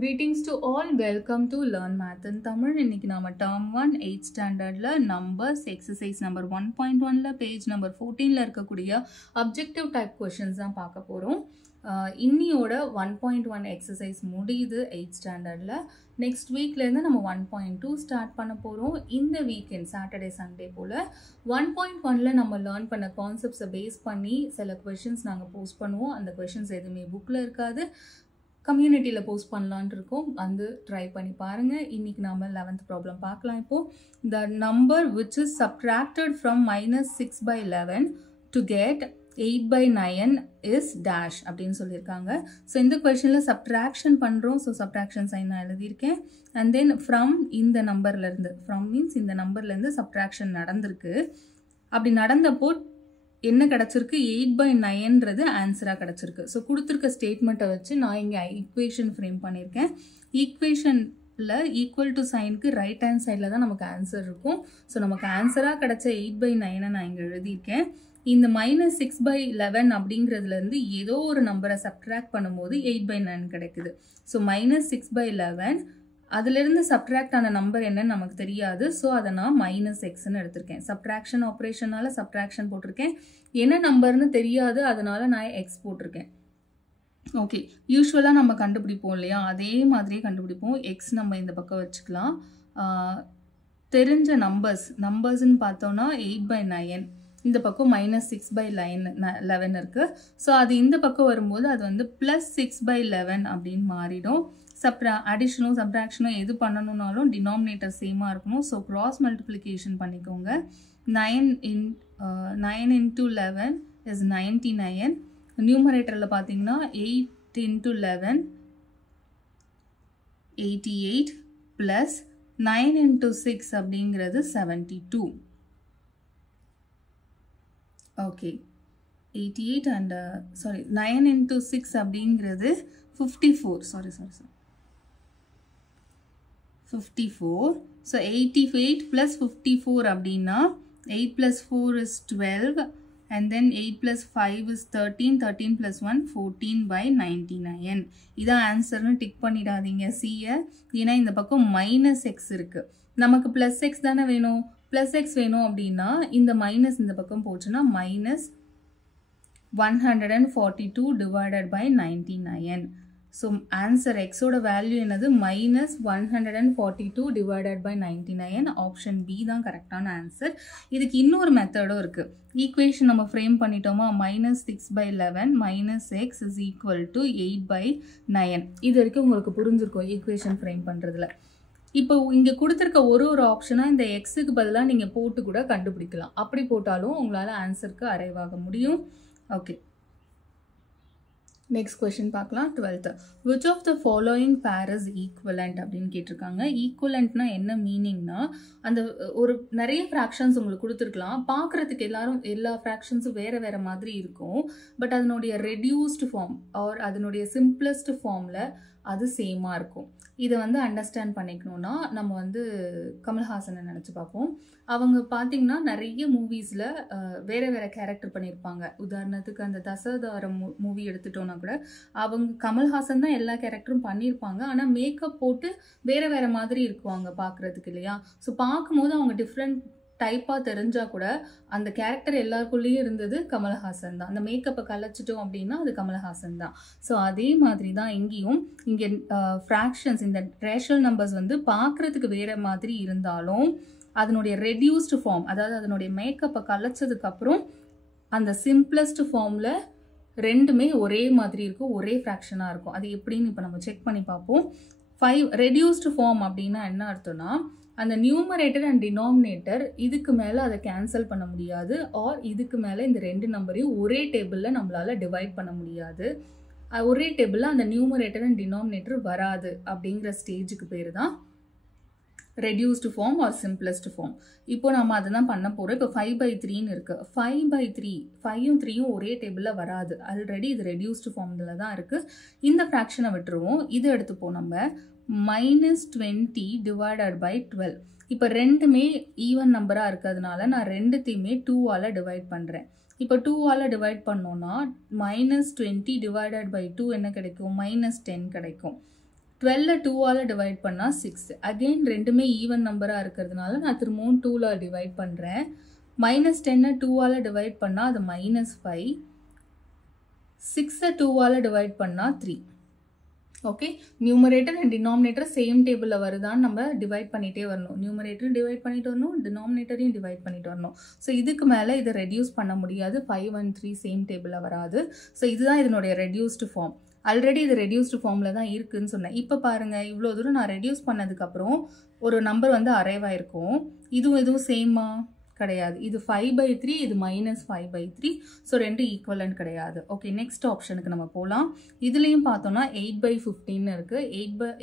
Greetings to all. Welcome to Learn Math in Tamil. இன்னைக்கு நாம term 1 8th standardல numbers exercise number 1.1ல page number 14ல இருக்கக்கூடிய objective type questions தான் பார்க்க போறோம். இன்னியோட 1.1 exercise முடியுது 8th standardல. Next weekல இருந்து நம்ம 1.2 ஸ்டார்ட் பண்ண போறோம். இந்த வீக்கெண்ட் சாட்டர்டே சண்டே போல 1.1ல நம்ம லேர்ன் பண்ண கான்செப்ட்ஸை பேஸ் பண்ணி சில கொஷின்ஸ் நாங்கள் போஸ்ட் பண்ணுவோம். அந்த கொஷின்ஸ் எதுவுமே புக்கில் இருக்காது, கம்யூனிட்டியில் போஸ்ட் பண்ணலான்ட்டு இருக்கோம். வந்து ட்ரை பண்ணி பாருங்கள். இன்றைக்கி நம்ம 11th ப்ராப்ளம் பார்க்கலாம். இப்போது the number which is subtracted from -6/11 to get 8/9 is dash அப்படின்னு சொல்லியிருக்காங்க. ஸோ இந்த கொஷனில் சப்ட்ராக்ஷன் பண்ணுறோம். ஸோ சப்ட்ராக்ஷன் சைன் நான் எழுதியிருக்கேன். அண்ட் தென் ஃப்ரம் இந்த நம்பர்லேருந்து, ஃப்ரம் மீன்ஸ் இந்த நம்பர்லேருந்து சப்ட்ராக்ஷன் நடந்திருக்கு. அப்படி நடந்தப்போ என்ன கிடச்சிருக்கு? 8/9ன்றது ஆன்சராக கிடச்சிருக்கு. ஸோ கொடுத்துருக்க ஸ்டேட்மெண்ட்டை வச்சு நான் இங்கே ஈக்குவேஷன் ஃப்ரேம் பண்ணியிருக்கேன். ஈக்குவேஷனில் ஈக்குவல் டு சைனுக்கு ரைட் ஹேண்ட் சைடில் தான் நமக்கு ஆன்சர் இருக்கும். ஸோ நமக்கு ஆன்சராக கிடச்ச 8/9 நான் இங்கே எழுதியிருக்கேன். இந்த -6/11 அப்படிங்கிறதுலேருந்து ஏதோ ஒரு நம்பரை சப்ட்ராக்ட் பண்ணும்போது 8/9 கிடைக்குது. ஸோ -6/11 அதிலிருந்து சப்ட்ராக்ட் ஆன நம்பர் என்னன்னு நமக்கு தெரியாது. ஸோ அதை நான் -xன்னு எடுத்திருக்கேன். சப்ட்ராக்ஷன் ஆப்ரேஷனால சப்ட்ராக்ஷன் போட்டிருக்கேன். என்ன நம்பர்னு தெரியாது, அதனால நான் x போட்டிருக்கேன். ஓகே, யூஸ்வலாக நம்ம கண்டுபிடிப்போம் இல்லையா, அதே மாதிரியே கண்டுபிடிப்போம். x நம்ம இந்த பக்கம் வச்சுக்கலாம். தெரிஞ்ச நம்பர்ஸ்ன்னு பார்த்தோன்னா 8/9, இந்த பக்கம் -6/11 இருக்குது. ஸோ அது இந்த பக்கம் வரும்போது அது வந்து +6/11 அப்படின்னு மாறிடும். அடிஷனும் சப்ட்ராக்ஷனும் எது பண்ணணும்னாலும் டினாமினேட்டர் சேமாக இருக்கணும். ஸோ கிராஸ் மல்டிப்ளிகேஷன் பண்ணிக்கோங்க. 9 × 11 இஸ் 99. நியூமரேட்டரில் பார்த்தீங்கன்னா 8 × 11 88 ப்ளஸ் 9 × 6 அப்படிங்கிறது 72. ஓகே, 88 அண்ட் 9 × 6 அப்படிங்கிறது 54. சாரி 54. ஸோ 88 + 54 அப்படின்னா 8 + 4 is 12 and then 8 + 5 is 13. 13 + 1 14/99. இதான் ஆன்சர்னு டிக் பண்ணிடாதீங்க சியை, ஏன்னா இந்த பக்கம் -x இருக்குது. நமக்கு +x தானே வேணும். +x வேணும் அப்படின்னா இந்த மைனஸ் இந்த பக்கம் போச்சுன்னா -142 / 99. ஸோ ஆன்சர் எக்ஸோட வேல்யூ என்னது? -142 / 99. ஆப்ஷன் பி தான் கரெக்டான ஆன்சர். இதுக்கு இன்னொரு மெத்தடும் இருக்குது. ஈக்குவேஷன் நம்ம frame பண்ணிட்டோமா, -6/11 -x is equal to 8/9. இது வரைக்கும் உங்களுக்கு புரிஞ்சிருக்கும் ஈக்குவேஷன் ஃப்ரேம் பண்ணுறதுல. இப்போ இங்கே கொடுத்துருக்க ஒரு ஆப்ஷனாக இந்த எக்ஸுக்கு பதிலாக நீங்கள் போட்டு கூட கண்டுபிடிக்கலாம். அப்படி போட்டாலும் உங்களால் ஆன்சருக்கு அரைவ் ஆக முடியும். ஓகே, நெக்ஸ்ட் கொஸ்டின் பார்க்கலாம். 12th which of the following pair is equivalent அப்படின்னு கேட்டிருக்காங்க. ஈக்குவலண்ட்னா என்ன மீனிங்னா, அந்த ஒரு நிறைய ஃப்ராக்ஷன்ஸ் உங்களுக்கு கொடுத்துருக்கலாம். பார்க்குறதுக்கு எல்லா ஃப்ராக்ஷன்ஸும் வேறு மாதிரி இருக்கும். பட் அதனுடைய ரெடியூஸ்டு ஃபார்ம் ஆர் அதனுடைய சிம்பிளஸ்ட் ஃபார்மில் அது சேமாக இருக்கும். இதை வந்து அண்டர்ஸ்டாண்ட் பண்ணிக்கணும்னா நம்ம வந்து கமல்ஹாசனை நினச்சி பார்ப்போம். அவங்க பார்த்திங்கன்னா நிறைய மூவிஸில் வேறு கேரக்டர் பண்ணியிருப்பாங்க. உதாரணத்துக்கு அந்த தசாவதாரம் மூவி எடுத்துட்டோன்னா கூட அவங்க கமல்ஹாசன் தான் எல்லா கேரக்டரும் பண்ணியிருப்பாங்க. ஆனால் மேக்கப் போட்டு வேறு மாதிரி இருக்குவாங்க பார்க்குறதுக்கு இல்லையா. ஸோ பார்க்கும்போது அவங்க டிஃப்ரெண்ட் டைப்பாக தெரிஞ்சால் கூட அந்த கேரக்டர் எல்லாருக்குள்ளேயும் இருந்தது கமல்ஹாசன் தான். அந்த மேக்கப்பை கலைச்சிட்டோம் அப்படின்னா அது கமல்ஹாசன் தான். ஸோ அதே மாதிரி தான் இங்கேயும் இங்கே ஃப்ராக்ஷன்ஸ், இந்த ரேஷனல் நம்பர்ஸ் வந்து பார்க்குறதுக்கு வேறு மாதிரி இருந்தாலும் அதனுடைய ரெடியூஸ்டு ஃபார்ம், அதாவது அதனுடைய மேக்கப்பை கலைச்சதுக்கப்புறம் அந்த சிம்பிளஸ்ட் ஃபார்மில் ரெண்டுமே ஒரே மாதிரி இருக்கும், ஒரே ஃப்ராக்ஷனாக இருக்கும். அது எப்படின்னு இப்போ நம்ம செக் பண்ணி பார்ப்போம். 5 ரெடியூஸ்டு ஃபார்ம் அப்படின்னா என்ன அர்த்தம்னா, அந்த நியூமரேட்டர் அண்ட் டினாமினேட்டர் இதுக்கு மேலே அதை கேன்சல் பண்ண முடியாது, ஆர் இதுக்கு மேலே இந்த ரெண்டு நம்பரையும் ஒரே டேபிளில் நம்மளால் டிவைட் பண்ண முடியாது. ஒரே டேபிளில் அந்த நியூமரேட்டர் அண்ட் டினாமினேட்டர் வராது அப்படிங்கிற ஸ்டேஜுக்கு பேர் தான் reduced form or simplest form. இப்போ நம்ம அதை தான் பண்ண போகிறோம். இப்போ 5/3ன்னு இருக்குது. 5/3, 5ம் 3யும் ஒரே டேபிளில் வராது. ஆல்ரெடி இது ரெடியூஸ்டு ஃபார்மில் தான் இருக்குது. இந்த ஃப்ராக்ஷனை விட்டுருவோம். இது எடுத்துப்போம் நம்ம -20 / 12. இப்போ ரெண்டுமே ஈவன் நம்பராக இருக்கிறதுனால நான் ரெண்டுத்தையுமே 2ஆல் டிவைட் பண்ணுறேன். இப்போ 2ஆல் டிவைட் பண்ணோன்னா -20 / 2 என்ன கிடைக்கும்? -10 கிடைக்கும். 12 2ஆல் டிவைட் பண்ணால் 6. அகெயின் ரெண்டுமே ஈவன் நம்பராக இருக்கிறதுனால நான் திரும்பவும் 2ல் டிவைட் பண்ணுறேன். -10 2ஆல் டிவைட் பண்ணால் அது -5. 6 2ஆல் டிவைட் பண்ணால் 3. Okay, numerator and denominator same டேபிளில் வருதான்னு நம்ம டிவைட் பண்ணிகிட்டே வரணும். நியூமரேட்டரும் டிவைட் பண்ணிட்டு வரணும், டினாமினேட்டரையும் டிவைட் பண்ணிட்டு வரணும். ஸோ இதுக்கு மேலே இதை ரெடியூஸ் பண்ண முடியாது. 5 and 3 சேம் டேபிளில் வராது. ஸோ இதுதான் இதனுடைய ரெடியூஸ்டு ஃபார்ம். ஆல்ரெடி இது ரெடியூஸ்டு ஃபார்மில் தான் இருக்குதுன்னு சொன்னேன். இப்போ பாருங்கள், இவ்வளோ தூரம் நான் ரெடியூஸ் பண்ணதுக்கப்புறம் ஒரு நம்பர் வந்து அரைவாக இருக்கும். இதுவும் சேமா கிடையாது. இது 5/3, இது -5/3. ஸோ ரெண்டு ஈக்குவலன்ட் கிடையாது. ஓகே, நெக்ஸ்ட் ஆப்ஷனுக்கு நம்ம போகலாம். இதுலேயும் பார்த்தோம்னா 8/15 இருக்குது.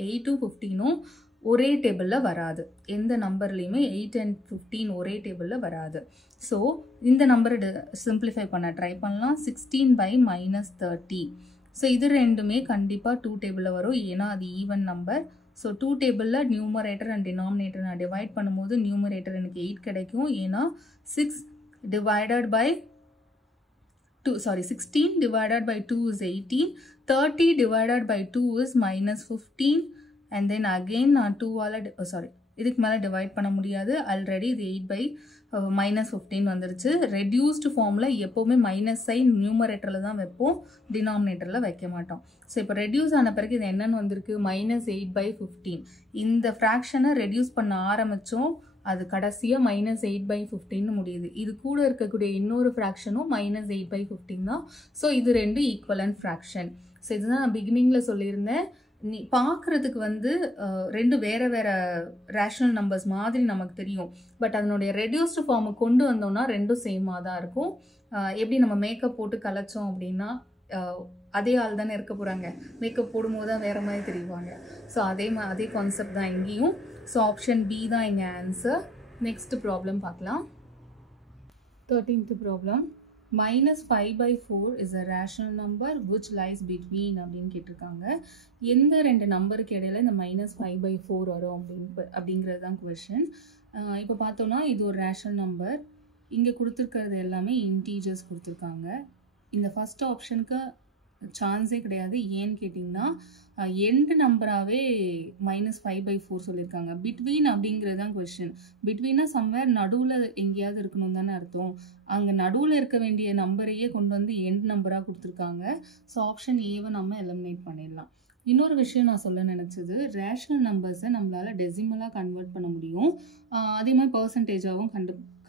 8 15 ஒரே டேபிளில் வராது. எந்த நம்பர்லேயுமே 8 and 15 ஒரே டேபிளில் வராது. ஸோ இந்த நம்பரை சிம்பிளிஃபை பண்ண ட்ரை பண்ணலாம். 16/-30. ஸோ இது ரெண்டுமே கண்டிப்பாக 2 டேபிளில் வரும், ஏன்னா அது ஈவன் நம்பர். ஸோ 2 டேபிளில் நியூமரேட்டர் அண்ட் டினாமினேட்டர் நான் டிவைட் பண்ணும்போது நியூமரேட்டர் எனக்கு 8 கிடைக்கும், ஏன்னா 16 divided by 2 is 18. 30 divided by 2 is -15. And then again நான் 2ஆல் இதுக்கு மேலே டிவைட் பண்ண முடியாது. ஆல்ரெடி இது 8/-15 வந்துருச்சு. ரெடியூஸ்டு ஃபார்மில் எப்போவுமே மைனஸ் சைன் நியூமரேட்டரில் தான் வைப்போம், டினாமினேட்டரில் வைக்க மாட்டோம். ஸோ இப்போ ரெடியூஸ் ஆன பிறகு இது என்னென்னு வந்திருக்கு, -8/15. இந்த ஃப்ராக்ஷனை ரெடியூஸ் பண்ண ஆரம்பித்தோம், அது கடைசியாக -8/15 முடியுது. இது கூட இருக்கக்கூடிய இன்னொரு ஃப்ராக்ஷனும் -8/15 தான். ஸோ இது ரெண்டு ஈக்குவலன்ட் ஃப்ராக்ஷன். ஸோ இதுதான் நான் பிகினிங்கில் சொல்லியிருந்தேன். நீ பார்க்குறதுக்கு வந்து ரெண்டு வேறு வேறு ரேஷனல் நம்பர்ஸ் மாதிரி நமக்கு தெரியும். பட் அதனுடைய ரெடியூஸ்டு ஃபார்முக்கு கொண்டு வந்தோம்னா ரெண்டும் சேமாக தான் இருக்கும். எப்படி நம்ம மேக்கப் போட்டு கலைச்சோம் அப்படின்னா அதே ஆள் தானே இருக்க போகிறாங்க. மேக்கப் போடும்போது தான் வேறு மாதிரி தெரிவாங்க. ஸோ அதே கான்செப்ட் தான் இங்கேயும். ஸோ ஆப்ஷன் பி தான் இங்கே ஆன்சர். நெக்ஸ்ட் ப்ராப்ளம் பார்க்கலாம். 13th problem. -5/4 is a rational number which lies between அப்படின்னு கேட்டிருக்காங்க. எந்த ரெண்டு நம்பருக்கு இடையில இந்த -5/4 வரும் அப்படிங்கிறது தான் கொஷின். இப்போ பார்த்தோன்னா இது ஒரு ரேஷனல் நம்பர். இங்கே கொடுத்துருக்கிறது எல்லாமே இன்டீஜர்ஸ் கொடுத்துருக்காங்க. இந்த ஃபஸ்ட் ஆப்ஷனுக்கு சான்ஸே கிடையாது. ஏன்னு கேட்டிங்கன்னா எண்டு நம்பராகவே -5/4 சொல்லியிருக்காங்க. பிட்வீன் அப்படிங்கிறது தான் கொஷின். பிட்வீனா சம்வேர் நடுவில் எங்கேயாவது இருக்கணும் தானே அர்த்தம். அங்கே நடுவில் இருக்க வேண்டிய நம்பரையே கொண்டு வந்து எண்ட் நம்பராக கொடுத்துருக்காங்க. ஸோ ஆப்ஷன் ஏவை நம்ம எலிமினேட் பண்ணிடலாம். இன்னொரு விஷயம் நான் சொல்ல நினச்சது, ரேஷனல் நம்பர்ஸை நம்மளால் டெசிமலாக கன்வெர்ட் பண்ண முடியும், அதே மாதிரி பர்சன்டேஜாகவும்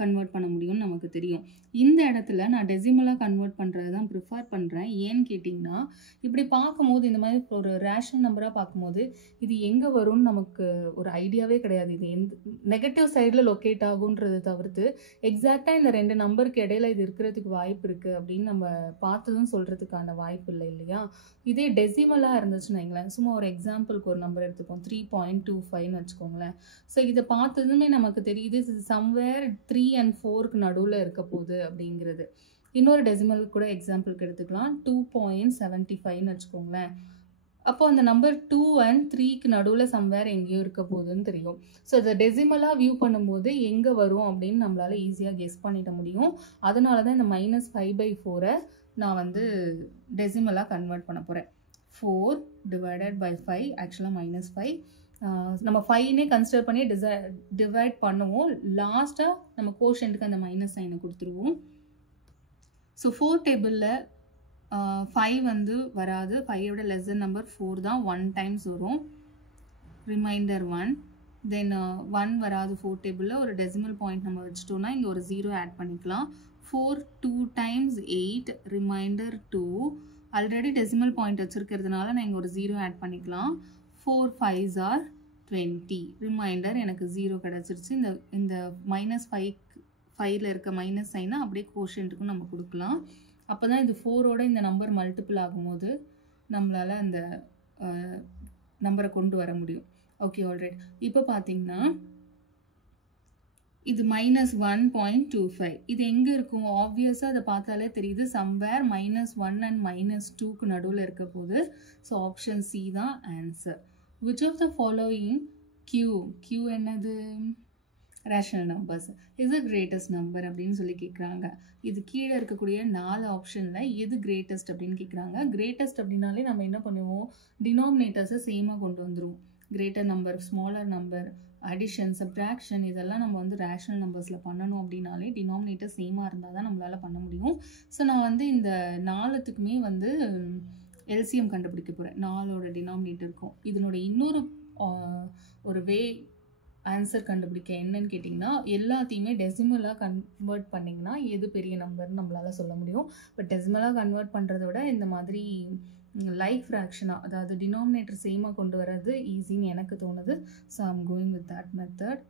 கன்வெர்ட் பண்ண முடியும்னு நமக்கு தெரியும். இந்த இடத்துல நான் டெசிமலாக கன்வெர்ட் பண்ணுறது தான் ப்ரிஃபர் பண்ணுறேன். ஏன்னு கேட்டிங்கன்னா இப்படி பார்க்கும்போது இந்த மாதிரி ஒரு ரேஷனல் நம்பராக பார்க்கும்போது இது எங்கே வரும்னு நமக்கு ஒரு ஐடியாவே கிடையாது. இது எந்த நெகட்டிவ் சைடில் லொக்கேட் ஆகுன்றதை தவிர்த்து எக்ஸாக்டாக இந்த ரெண்டு நம்பருக்கு இடையில இது இருக்கிறதுக்கு வாய்ப்பு இருக்குது அப்படின்னு நம்ம பார்த்ததும் சொல்கிறதுக்கான வாய்ப்பு இல்லை இல்லையா. இதே டெசிமலாக இருந்துச்சுன்னு வைங்களேன், சும்மா ஒரு எக்ஸாம்பிளுக்கு ஒரு நம்பர் எடுத்துப்போம், 3.25ன்னு வச்சுக்கோங்களேன். ஸோ இதை பார்த்ததுமே நமக்கு தெரியுது இது சம்வேர் 3 and 4க்கு நடுவில் இருக்க போகுது அப்படிங்கிறது. இன்னொரு டெசிமல் கூட எக்ஸாம்பிளுக்கு எடுத்துக்கலாம், 2.75ன்னு வச்சுக்கோங்களேன். அப்போ அந்த நம்பர் 2 and 3க்கு நடுவில் சம்வேர் எங்கேயோ இருக்க போகுதுன்னு தெரியும். ஸோ இதை டெசிமலாக வியூ பண்ணும்போது எங்கே வரும் அப்படின்னு நம்மளால் ஈஸியாக கெஸ் பண்ணிட முடியும். அதனால தான் இந்த -5/4 நான் வந்து டெசிமலாக கன்வெர்ட் பண்ண போகிறேன். 4 divided by 5 ஆக்சுவலாக -5. நம்ம 5னே கன்சிடர் பண்ணி டிவைட் பண்ணுவோம். லாஸ்ட்டாக நம்ம கோஷன்ட்டுக்கு அந்த மைனஸ் சைனை கொடுத்துருவோம். ஸோ 4 டேபிளில் 5 வந்து வராது. 5ஓட லெஸ் நம்பர் 4 தான், 1 times வரும், ரிமைண்டர் 1. தென் 1 வராது 4 டேபிளில். ஒரு டெசிமல் பாயிண்ட் நம்ம வச்சுட்டோம்னா இங்கே ஒரு 0 ஆட் பண்ணிக்கலாம். 4 2 times 8, reminder 2. Already decimal point வச்சுருக்கிறதுனால நான் இங்கே ஒரு 0 ஆட் பண்ணிக்கலாம். 4 5s are 20, ரிமைண்டர் எனக்கு 0 கிடச்சிருச்சு. இந்த -5ல் இருக்க மைனஸ் சைனை அப்படியே கோஷன்ட்டுக்கும் நம்ம கொடுக்கலாம். அப்போ தான் இது 4ஓட இந்த நம்பர் மல்டிபிள் ஆகும்போது நம்மளால் அந்த நம்பரை கொண்டு வர முடியும். Okay, alright. இப்போ பார்த்தீங்கன்னா இது -1.25. இது எங்கே இருக்கும்? ஆப்வியஸாக அதை பார்த்தாலே தெரியுது, சம்வேர் -1 and -2க்கு நடுவில் இருக்க போது. ஸோ ஆப்ஷன் சி தான் answer. Which of the following Q என்னது? Rational numbers. இது கிரேட்டஸ்ட் நம்பர் அப்படின்னு சொல்லி கேட்குறாங்க. இது கீழே இருக்கக்கூடிய 4 ஆப்ஷனில் எது கிரேட்டஸ்ட் அப்படின்னு கேட்குறாங்க. கிரேட்டஸ்ட் அப்படின்னாலே நம்ம என்ன பண்ணுவோம், டினாமினேட்டர்ஸை சேமாக கொண்டு வந்துடுவோம். Greater number, smaller number, addition, subtraction இதெல்லாம் நம்ம வந்து ரேஷனல் நம்பர்ஸில் பண்ணணும் அப்படின்னாலே டினாமினேட்டர் சேமாக இருந்தால் தான் நம்மளால் பண்ண முடியும். ஸோ நான் வந்து இந்த 4த்துக்குமே வந்து எல்சிஎம் கண்டுபிடிக்க போகிறேன். 4ஓட டினாமினேட்டர் இருக்கும். இதனுடைய இன்னொரு ஒரு வே ஆன்சர் கண்டுபிடிக்க என்னன்னு கேட்டிங்கன்னா, எல்லாத்தையுமே டெசிமலாக கன்வெர்ட் பண்ணிங்கன்னா எது பெரிய நம்பர்னு நம்மளால் சொல்ல முடியும். பட் டெசிமலாக கன்வெர்ட் பண்ணுறத விட இந்த மாதிரி லைக் ஃப்ராக்ஷனாக, அதாவது டினாமினேட்டர் சேமாக கொண்டு வர்றது ஈஸின்னு எனக்கு தோணுது. So I'm going with that method.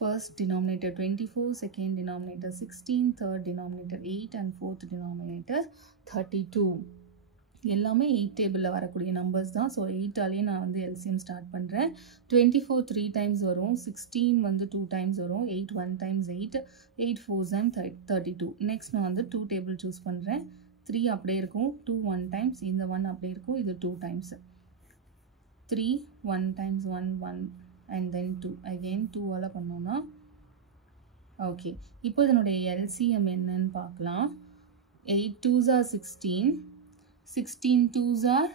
First denominator 24, second denominator 16, third denominator 8 and fourth denominator 32. எல்லாமே 8 டேபிளில் வரக்கூடிய நம்பர்ஸ் தான். ஸோ 8ஆலேயே நான் வந்து எல்சிஎம் ஸ்டார்ட் பண்ணுறேன். 24 3 டைம்ஸ் வரும், 16 வந்து 2 டைம்ஸ் வரும், 8 1 டைம்ஸ் 8, 8 4 டைம் 32. நெக்ஸ்ட் நான் வந்து 2 டேபிள் சூஸ் பண்ணுறேன். 3 அப்படியே இருக்கும், 2 1 டைம்ஸ், இந்த 1 அப்படியே இருக்கும், இது 2 times. 3 1 times 1 1 and then 2 again 2ஆல் பண்ணோன்னா ஓகே. இப்போ இதனுடைய எல்சிஎம் என்னன்னு பார்க்கலாம். 8 2s are 16, 16 2s are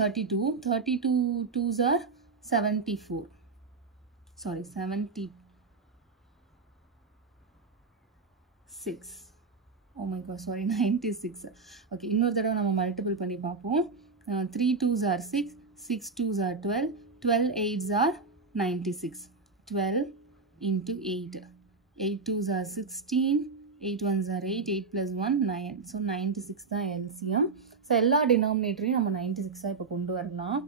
32, 32 2s are 74, sorry 76, oh my god sorry 96. Okay, இன்னொரு தடவை நம்ம மல்டிபிள் பண்ணி பார்ப்போம். 3 2s are 6, 6 2s are 12, 12 8s are 96, 12 into 8, 8 2s are 16, 8 1s are 8, 8 plus 1 9. So 96 தான் எல்சிஎம். ஸோ எல்லா டினாமினேட்டரையும் நம்ம 96ஆக இப்போ கொண்டு வரலாம்.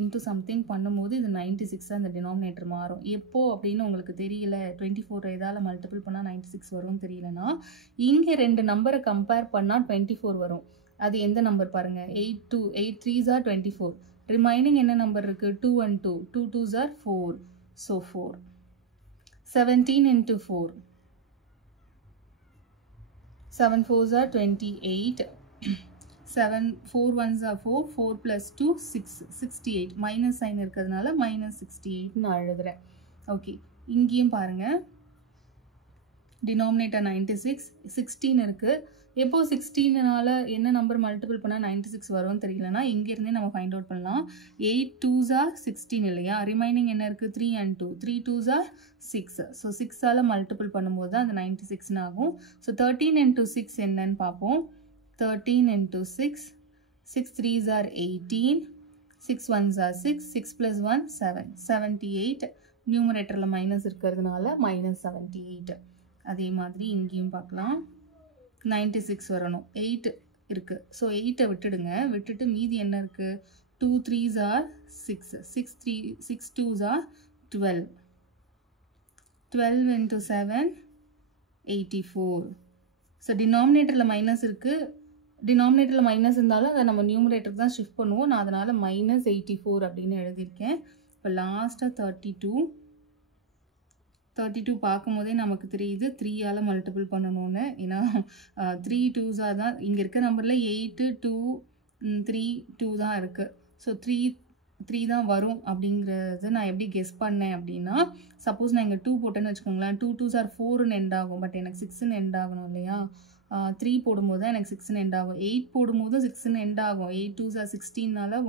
இன்ட்டு சம்திங் பண்ணும்போது இது 96ஆக இந்த டினாமினேட்டர் மாறும். எப்போ அப்படின்னு உங்களுக்கு தெரியல, 24 எதால் மல்டிபிள் பண்ணால் 96 வரும்னு தெரியலனா, இங்கே 2 நம்பரை கம்பேர் பண்ணால் 24 வரும். அது எந்த நம்பர் பாருங்கள், 8 3s are 24. ரிமைனிங் என்ன நம்பர் இருக்குது, 2 and 2, 2 2s are 4, so 4. 17 into 4, 7 4s are 28, 7 4 1s are 4, 4 plus 2 6, 68. Minus sign இருக்கிறதுனால -68 நான் எழுதுகிறேன். ஓகே, இங்கேயும் பாருங்கள், டினாமினேட்டர் 96, 16 இருக்குது. எப்போ 16னால என்ன நம்பர் மல்டிபிள் பண்ணால் 96 வரும்னு தெரியலனா, இங்கேருந்தே நம்ம ஃபைண்ட் அவுட் பண்ணலாம். 8 2s are 16 இல்லையா, ரிமைனிங் என்ன இருக்குது, 3 and 2, 3 2s are 6. So 6ஆல் multiple பண்ணும்போது தான் அது 96 ஆகும். ஸோ 13 into 6 என்னன்னு பார்ப்போம். 13 into 6, 6 3s are 18, 6 1s are 6, 6 plus 1 7, 78. நியூமரேட்டரில் மைனஸ் இருக்கிறதுனால -78. அதே மாதிரி இங்கேயும் பார்க்கலாம், 96 வரணும். 8 இருக்குது, ஸோ 8ஐ விட்டுடுங்க. விட்டுட்டு மீதி என்ன இருக்குது, 2 3s are 6, 6 2s are 12, 12 into 7 84. So டினாமினேட்டரில் மைனஸ் இருக்குது. டினாமினேட்டரில் மைனஸ் இருந்தாலும் அதை நம்ம நியூமரேட்டருக்கு தான் ஷிஃப்ட் பண்ணுவோம். நான் அதனால் -84 அப்படின்னு எழுதியிருக்கேன். இப்போ லாஸ்ட்டாக 32 பார்க்கும்போதே நமக்கு தெரியுது 3ஆல் மல்டிபிள் பண்ணணும்னு. ஏன்னா 3 2s தான் இங்கே இருக்க நம்பரில் 8 2 3 2 தான் இருக்குது. ஸோ 3 தான் வரும் அப்படிங்கிறது நான் எப்படி கெஸ் பண்ணேன் அப்படின்னா, சப்போஸ் நான் இங்கே 2 போட்டேன்னு வச்சுக்கோங்களேன், 2 2s are 4ன்னு எண்ட் ஆகும். பட் எனக்கு 6ன்னு எண்ட் ஆகணும் இல்லையா. 3 போடும்போது தான் எனக்கு 6ன்னு எண்ட் ஆகும். 8 போடும்போது 6ன்னு எண்ட் ஆகும். 8 2s are 16னால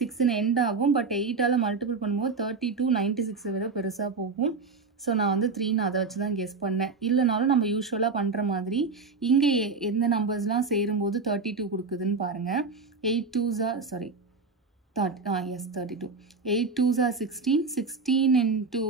6ன்னு எண்ட் ஆகும். பட் 8ஆல் மல்டிபிள் பண்ணும்போது 32 96 விட பெருசாக போகும். ஸோ நான் வந்து 3ன்னு அதை வச்சு தான் கெஸ் பண்ணேன். இல்லைனாலும் நம்ம யூஸ்வலாக பண்ணுற மாதிரி இங்கே எந்த நம்பர்ஸ்லாம் சேரும்போது 32 கொடுக்குதுன்னு பாருங்கள். 8 2s are sorry 32. 8 2s are 16, 16 into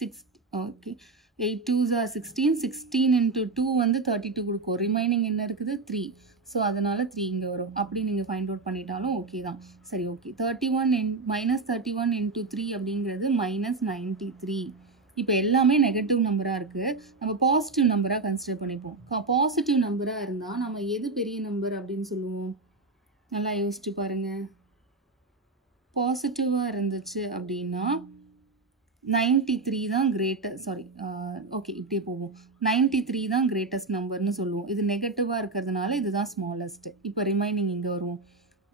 6, okay, 8 2s are 16, 16 into 2 வந்து 32 கொடுக்கும். ரிமைனிங் என்ன இருக்குது, 3. ஸோ அதனால் 3 இங்கே வரும். அப்படி நீங்கள் ஃபைண்ட் அவுட் பண்ணிட்டாலும் ஓகே தான். சரி, ஓகே. 31 into 3 அப்படிங்கிறது -93. இப்போ எல்லாமே நெகட்டிவ் நம்பராக இருக்குது. நம்ம பாசிட்டிவ் நம்பராக கன்சிடர் பண்ணிப்போம். பாசிட்டிவ் நம்பராக இருந்தால் நம்ம எது பெரிய நம்பர் அப்படின்னு சொல்லுவோம். நல்லா யோசிச்சு பாருங்கள். பாசிட்டிவாக இருந்துச்சு அப்படின்னா 93 தான் ஓகே இப்படியே போவோம். 93 தான் கிரேட்டஸ்ட் நம்பர்னு சொல்லுவோம். இது நெகட்டிவாக இருக்கிறதுனால இதுதான் ஸ்மாலஸ்ட். இப்போ ரிமைனிங் இங்கே வருவோம்.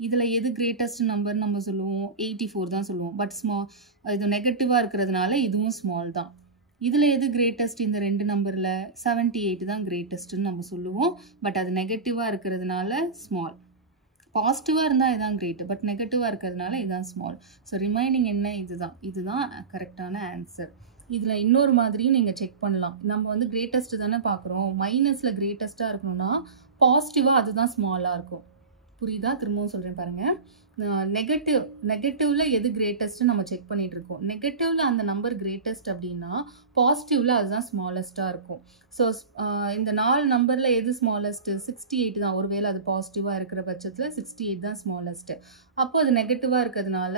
இதில் எது கிரேட்டஸ்ட் நம்பர் நம்ம சொல்லுவோம் 84 தான் சொல்லுவோம். பட் இது நெகட்டிவாக இருக்கிறதுனால இதுவும் ஸ்மால் தான். இதில் எது கிரேட்டஸ்ட் இந்த ரெண்டு நம்பரில் 78 தான் கிரேட்டஸ்ட்டுன்னு நம்ம சொல்லுவோம். பட் அது நெகட்டிவாக இருக்கிறதுனால ஸ்மால். பாசிட்டிவாக இருந்தால் இதான் கிரேட்டு, பட் நெகட்டிவாக இருக்கிறதுனால இதான் ஸ்மால். ஸோ ரிமைனிங் என்ன? இதுதான் கரெக்டான ஆன்சர். இதில் இன்னொரு மாதிரியும் நீங்கள் செக் பண்ணலாம். நம்ம வந்து கிரேட்டஸ்ட்டு தானே பார்க்குறோம். மைனஸில் கிரேட்டஸ்ட்டாக இருக்கணும்னா பாசிட்டிவாக அதுதான் ஸ்மாலாக இருக்கும். புரியுதா? திரும்பவும் சொல்கிறேன் பாருங்கள். நெகட்டிவ்ல எது கிரேட்டஸ்ட்டு நம்ம செக் பண்ணிட்டு இருக்கோம். நெகட்டிவ்ல அந்த நம்பர் கிரேட்டஸ்ட் அப்படின்னா பாசிட்டிவ்ல அதுதான் ஸ்மாலஸ்ட்டாக இருக்கும். ஸோ இந்த 4 நம்பரில் எது ஸ்மாலஸ்ட்டு? 68 தான். ஒருவேளை அது பாசிட்டிவாக இருக்கிற பட்சத்தில் 68 தான் ஸ்மாலஸ்ட்டு. அப்போ அது நெகட்டிவாக இருக்கிறதுனால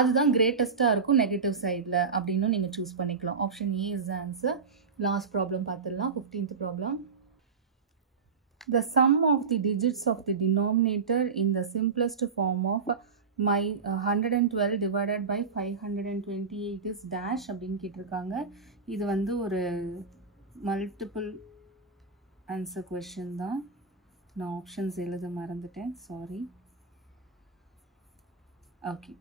அதுதான் கிரேட்டஸ்ட்டாக இருக்கும் நெகட்டிவ் சைடில் அப்படின்னு நீங்கள் சூஸ் பண்ணிக்கலாம். Option A is answer. Last problem பார்த்துடலாம். 15th problem. The sum of the digits of the denominator in the simplest form of 112 divided by 528 is dash அப்படின்னு கேட்டிருக்காங்க. இது வந்து ஒரு மல்டிபிள் ஆன்சர் கொஷின் தான். நான் ஆப்ஷன்ஸ் எழுத மறந்துட்டேன், சாரி. ஓகே,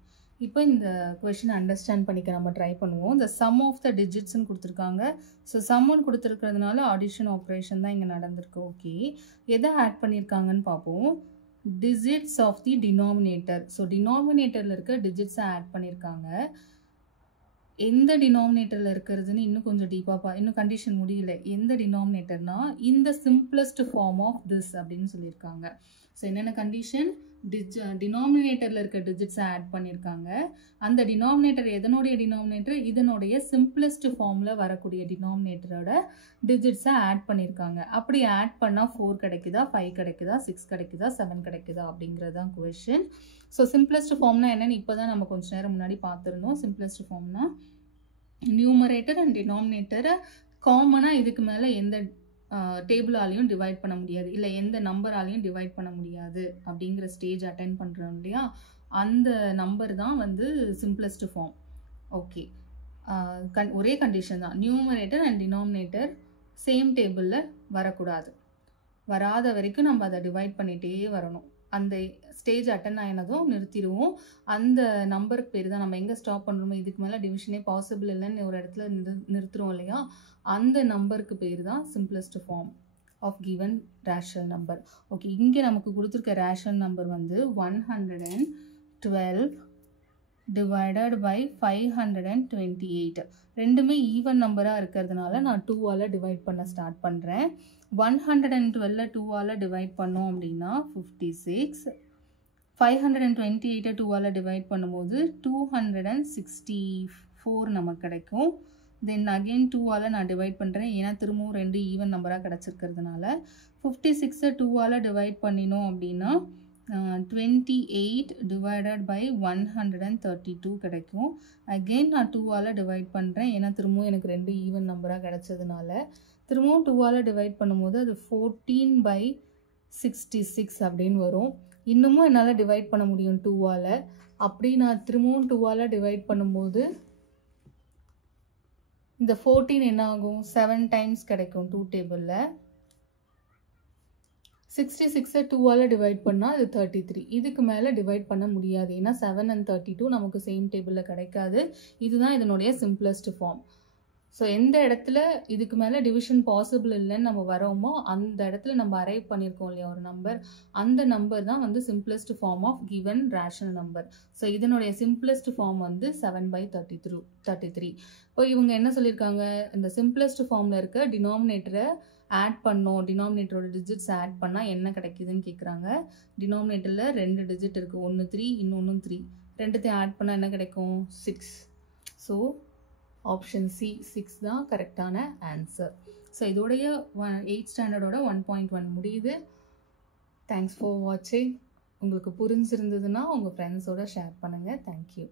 இப்போ இந்த கொஷின் அண்டர்ஸ்டாண்ட் பண்ணிக்க நம்ம ட்ரை பண்ணுவோம். இந்த சம் ஆஃப் த டிஜிட்ஸ்ன்னு கொடுத்துருக்காங்க. ஸோ சம்முன்னு கொடுத்துருக்கிறதுனால ஆடிஷன் ஆப்ரேஷன் தான் இங்கே நடந்திருக்கு. ஓகே, எதை ஆட் பண்ணியிருக்காங்கன்னு பார்ப்போம். Digits of the denominator. So டினாமினேட்டரில் இருக்க டிஜிட்ஸை ஆட் பண்ணியிருக்காங்க. எந்த டினாமினேட்டரில் இருக்கிறதுன்னு இன்னும் கொஞ்சம் டீப்பாக இன்னும் கண்டிஷன் முடியல. எந்த டினாமினேட்டர்னா இந்த சிம்பிளஸ்ட் ஃபார்ம் ஆஃப் திஸ் அப்படின்னு சொல்லியிருக்காங்க. ஸோ என்னென்ன கண்டிஷன்? டினாமினேட்டரில் இருக்க டிஜிட்ஸை ஆட் பண்ணியிருக்காங்க. அந்த டினாமினேட்டர் எதனுடைய டினாமினேட்டர்? இதனுடைய சிம்பிளஸ்ட் ஃபார்மில் வரக்கூடிய டினாமினேட்டரோட டிஜிட்ஸை ஆட் பண்ணியிருக்காங்க. அப்படி ஆட் பண்ணால் 4 கிடைக்குதா, 5 கிடைக்குதா, 6 கிடைக்குதா, 7 கிடைக்குதா அப்படிங்கிறது தான் கொஷின். ஸோ சிம்பிளஸ்ட் ஃபார்ம்னா என்னென்னு இப்போ தான் நம்ம கொஞ்சம் நேரம் முன்னாடி பார்த்துருந்தோம். சிம்பிளஸ்ட் ஃபார்ம்னா நியூமரேட்டர் அண்ட் டினாமினேட்டரை காமனாக இதுக்கு மேலே எந்த டேபிளாலையும் டிவைட் பண்ண முடியாது, இல்லை எந்த நம்பராலையும் டிவைட் பண்ண முடியாது அப்படிங்கிற ஸ்டேஜ் அட்டென்ட் பண்ணுறோம் இல்லையா, அந்த நம்பர் தான் வந்து சிம்பிளஸ்ட் ஃபார்ம். ஓகே, ஒரே கண்டிஷன் தான். நியூமரேட்டர் அண்ட் டினாமினேட்டர் சேம் டேபிளில் வரக்கூடாது. வராத வரைக்கும் நம்ம அதை டிவைட் பண்ணிகிட்டே வரணும். அந்த ஸ்டேஜ் அட்டன் ஆகினதும் நிறுத்திடுவோம். அந்த நம்பருக்கு பேர் தான் நம்ம எங்கே ஸ்டாப் பண்ணுறோமோ, இதுக்கு மேலே டிவிஷனே பாசிபிள் இல்லைன்னு ஒரு இடத்துல நிறுத்துறோம் இல்லையா, அந்த நம்பருக்கு பேர் தான் simplest form of given rational number. Okay, இங்கே நமக்கு கொடுத்துருக்க ரேஷனல் நம்பர் வந்து 112 டிவைடட் பை 528. ரெண்டுமே ஈவன் நம்பராக இருக்கிறதுனால நான் 2ஆல் டிவைட் பண்ண ஸ்டார்ட் பண்ணுறேன். 112 2ஆல் டிவைட் பண்ணோம் அப்படின்னா 56. 528 2ஆல் டிவைட் பண்ணும்போது 264 நமக்கு கிடைக்கும். தென் அகெயின் 2ஆல் நான் டிவைட் பண்ணுறேன், ஏன்னா திரும்பவும் 2 ஈவன் நம்பராக கிடச்சிருக்கிறதுனால. 56 2ஆல் டிவைட் பண்ணினோம் அப்படின்னா 28 டிவைடட் பை 132 கிடைக்கும். அகெயின் நான் 2ஆல் டிவைட் பண்ணுறேன், ஏன்னா திரும்பவும் எனக்கு 2 ஈவன் நம்பராக கிடச்சதுனால. திரும்பவும் 2ஆல் டிவைட் பண்ணும்போது அது 14/66 அப்படின்னு வரும். இன்னமும் என்னால் டிவைட் பண்ண முடியும் 2ஆல். அப்படி நான் திரும்பவும் 2ஆல் டிவைட் பண்ணும்போது இந்த 14 என்ன ஆகும்? 7 டைம்ஸ் கிடைக்கும் 2 டேபிளில். 66 2ஆல் டிவைட் பண்ணால் அது 33. இதுக்கு மேலே டிவைட் பண்ண முடியாது, ஏன்னா 7 and 32 நமக்கு சேம் டேபிளில் கிடைக்காது. இதுதான் இதனுடைய சிம்பிளஸ்ட் ஃபார்ம். ஸோ எந்த இடத்துல இதுக்கு மேலே டிவிஷன் பாசிபிள் இல்லைன்னு நம்ம வரோமோ அந்த இடத்துல நம்ம அரைவ் பண்ணியிருக்கோம் இல்லையா ஒரு நம்பர், அந்த நம்பர் தான் வந்து simplest form of given rational number. So இதனுடைய சிம்பிளஸ்ட் ஃபார்ம் வந்து 7/33. இப்போ இவங்க என்ன சொல்லியிருக்காங்க? இந்த சிம்பிளஸ்ட் ஃபார்மில் இருக்க டினாமினேட்டரை ஆட் பண்ணோம், டினாமினேட்டரோட டிஜிட்ஸ் ஆட் பண்ணால் என்ன கிடைக்குதுன்னு கேட்குறாங்க. டினாமினேட்டரில் 2 டிஜிட் இருக்குது, 1 3 இன்னொன்று 3. ரெண்டுத்தையும் ஆட் பண்ணால் என்ன கிடைக்கும்? 6. ஸோ ஆப்ஷன் சி 6 தான் கரெக்டான ஆன்சர். ஸோ இதோடைய 8th ஸ்டாண்டர்டோட 1.1 முடியுது. தேங்க்ஸ் ஃபார் வாட்சிங். உங்களுக்கு புரிஞ்சிருந்ததுன்னா உங்கள் ஃப்ரெண்ட்ஸோட ஷேர் பண்ணுங்கள். தேங்க்யூ.